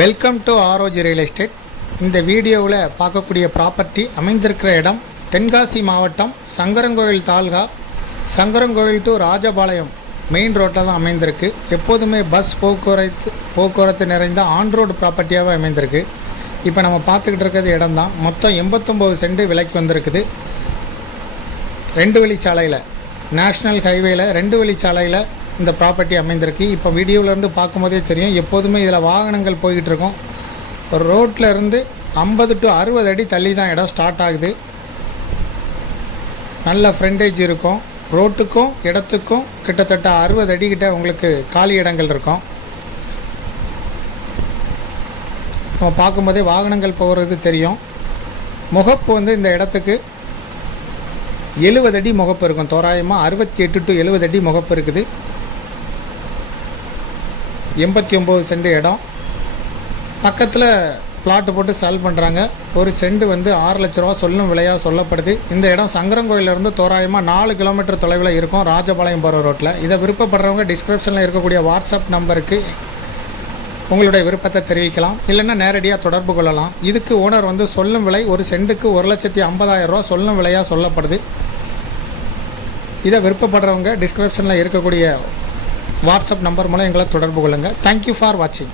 Welcome to ஆரோஜி real estate. இந்த வீடியோவில் பார்க்கக்கூடிய ப்ராப்பர்ட்டி அமைந்திருக்கிற இடம் தென்காசி மாவட்டம் சங்கரன்கோவில் தாலுகா, சங்கரன்கோவில் டு ராஜபாளையம் மெயின் ரோட்டில் தான் அமைந்திருக்கு. எப்போதுமே பஸ் போக்குவரத்து நிறைந்த ஆன் ரோடு ப்ராப்பர்ட்டியாகவே அமைந்திருக்கு. இப்போ நம்ம பார்த்துக்கிட்டு இருக்கிறது இடம் தான். மொத்தம் 89 சென்ட் விலைக்கு வந்திருக்குது. 2 வழிச்சாலையில், நேஷ்னல் ஹைவேயில் 2 வழிச்சாலையில் இந்த ப்ராப்பர்ட்டி அமைந்திருக்கு. இப்போ வீடியோவிலேருந்து பார்க்கும்போதே தெரியும், எப்போதுமே இதில் வாகனங்கள் போய்கிட்டு இருக்கும். ஒரு ரோட்டில் இருந்து 50 to 60 அடி தள்ளி தான் இடம் ஸ்டார்ட் ஆகுது. நல்ல ஃப்ரண்டேஜ் இருக்கும். ரோட்டுக்கும் இடத்துக்கும் கிட்டத்தட்ட 60 அடிக்கிட்ட உங்களுக்கு காலி இடங்கள் இருக்கும். நம்ம பார்க்கும்போதே வாகனங்கள் போகிறது தெரியும். முகப்பு வந்து இந்த இடத்துக்கு 70 அடி முகப்பு இருக்கும். தோராயமாக 68 to 70 அடி முகப்பு இருக்குது. 89 சென்ட் இடம். பக்கத்தில் பிளாட்டு போட்டு சேல் பண்ணுறாங்க. ஒரு சென்ட் வந்து 6 லட்ச ரூபா சொல்லும் விலையாக சொல்லப்படுது. இந்த இடம் சங்கரன்கோயிலேருந்து தோராயமாக 4 கிலோமீட்டர் தொலைவில் இருக்கும், ராஜபாளையம் போகிற ரோட்டில். இதை விருப்பப்படுறவங்க டிஸ்கிரிப்ஷனில் இருக்கக்கூடிய வாட்ஸ்அப் நம்பருக்கு உங்களுடைய விருப்பத்தை தெரிவிக்கலாம், இல்லைன்னா நேரடியாக தொடர்பு கொள்ளலாம். இதுக்கு ஓனர் வந்து சொல்லும் விலை ஒரு சென்ட்டுக்கு 1,50,000 ரூபா சொல்லும் விலையாக சொல்லப்படுது. இதை விருப்பப்படுறவங்க டிஸ்கிரிப்ஷனில் இருக்கக்கூடிய வாட்ஸ்அப் நம்பர் மூலம் எங்களை தொடர்பு கொள்ளுங்கள். தேங்க்யூ ஃபார் வாட்சிங்.